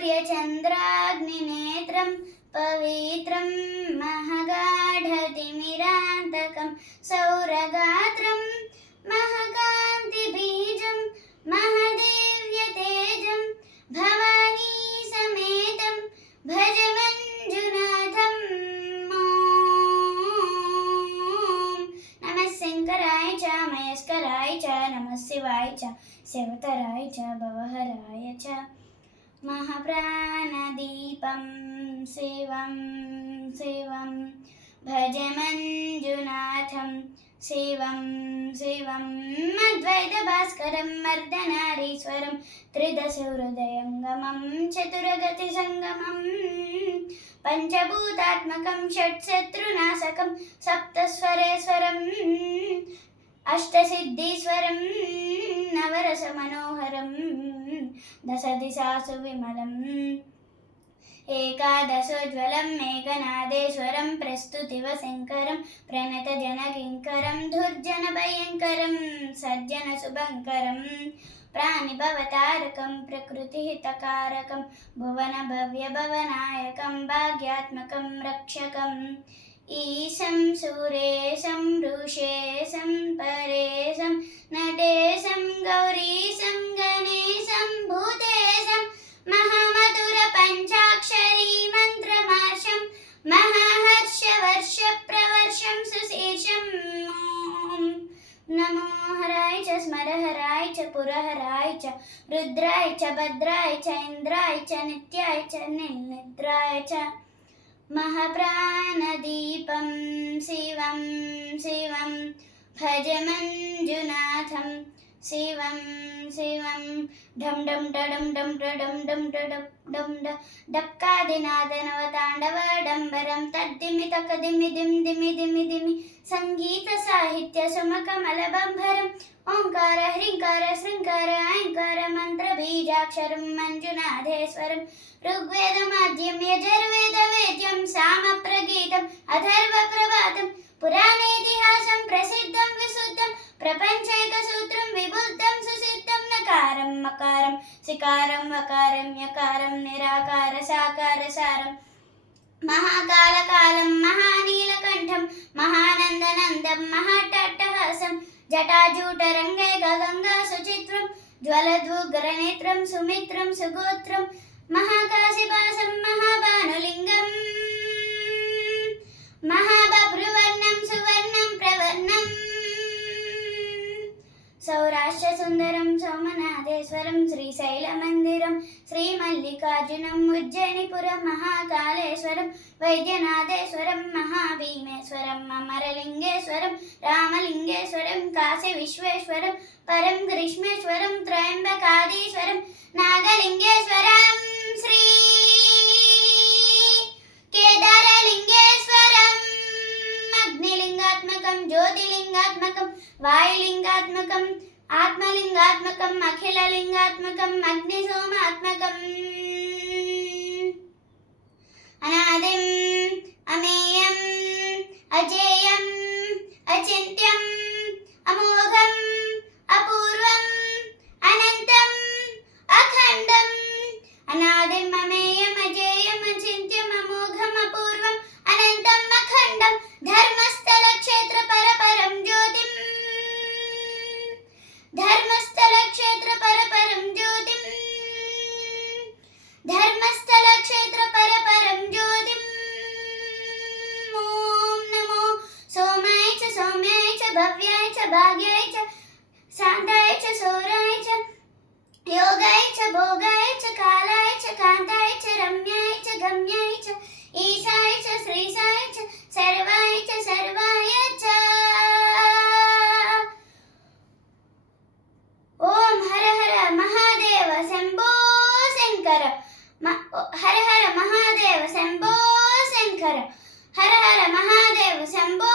सूर्यचन्द्राग्निनेत्रं पवित्रं महगाढतिमिरान्तकं सौरगात्रं महकान्तिबीजं महदिव्यतेजं भवानी समेतं भज मंजुनाथं। नमः शंकराय च मयस्कराय च नमः शिवाय च शिवतराय च भवहराय च महाप्राणदीपं शिवं शिवं भज मंजुनाथं शिवं शिवं अद्वैतभास्करं मर्दनारीश्वरं त्रिदशहृदयङ्गमं चतुरगतिसङ्गमं पञ्चभूतात्मकं षट्शत्रुनाशकं सप्तस्वरेश्वरम् अष्टसिद्धीश्वरं नवरसमनोहरं दशदिशासु विमलम् एकादशोज्ज्वलं मेघनादेश्वरं प्रस्तुतिवशङ्करं प्रणतजनकिङ्करं धुर्जनभयङ्करं सज्जनशुभङ्करं प्राणिभवतारकं प्रकृतिहितकारकं भुवनभव्यभवनायकं भाग्यात्मकं रक्षकम् ईशं सुरेशं ऋषेशं परेशं नटेशं गौरीशं गणेशं भूतेशं महामधुरपञ्चाक्षरी मन्त्रमार्षं महाहर्षवर्षप्रवर्षं सुशीर्षं नमो हराय च स्मरहराय च पुरहराय च रुद्राय च भद्राय च इन्द्राय च नित्याय च निर्निद्राय च महाप्राणदीपं शिवं शिवं भज मंजुनाथं शिवं शिवं ढम ढम डम डम डम डम डम डक्कादिनादनवताण्डवडम्बरं तद्दिमि तकदिमि दिमि दिमि दिमि दिमि संगीत साहित्य सुमकमलबंभरम् ओंकार ह्रींकार श्रृंकार ऐंकार मंत्र बीजाक्षरं मंजुनाथेश्वरं ऋग्वेदमाद्यं यजुर्वेदवेद्यं सामप्रगीतम् अथर्वप्रभातं पुराणेतिहासं प्रसिद्धं विशुद्धं प्रपञ्चैकसूत्रं विबुद्धं सुसिद्धं नकारं मकारं सिकारं वकारं यकारं निराकार साकार सारं महाकालकालं महानीलकण्ठं महानन्दनन्दं महाट्टहासं जटाजूटरङ्गे गगङ्गा सुचित्रं ज्वलद्वुग्रनेत्रं सुमित्रं सुगोत्रं महाकाशिवासं महाभानुलिङ्गं महाबभ्रुवर्णं सुवर्णं प्रवर्णं सौराष्ट्रसुन्दरं सोमनाथेश्वरं श्रीशैलमन्दिरं श्रीमल्लिकार्जुनम् उज्जयिनीपुरं महाकालेश्वरं वैद्यनाथेश्वरं महाभीमेश्वरं अमरलिङ्गेश्वरं रामलिङ्गेश्वरं काशीविश्वेश्वरं परं ग्रीष्मेश्वरं त्रयम्बकाधीश्वरं नागलिङ्गेश्वरं श्री केदारलिङ्गेश्वरम् अग्निलिङ्गात्मकं ज्योतिलिङ्गात्मकं वायुलिङ्गात्मकं आत्मलिङ्गात्मकं अखिललिङ्गात्मकं अग्निसोमात्मकम् अनादिं अमेयं अजेयं अचिन्त्यं अमोघं अपूर्वं अनन्तं अखण्डं अनादिं अमेयं अजेयं अचिन्त्यं अमोघं अपूर्वं अनन्तं अखण्डं धर्मस्थल क्षेत्र परपरं ज्योतिं धर्मस्थल क्षेत्र परपरं ज्योतिं धर्मस्थल क्षेत्र परपरं ज्योतिं ॐ नमो सोमाय च सौम्याय च भव्याय च भाग्याय च शान्ताय च सौराय च योगाय च भोगाय च कालाय च कान्ताय च रम्याय च गम्याय च ईशाय च श्रीशाय च सर्वाय च सर्वाय च ओम हर हर महादेव शंभो शंकर हर हर महादेव शंभो शंकर हर हर महादेव शंभो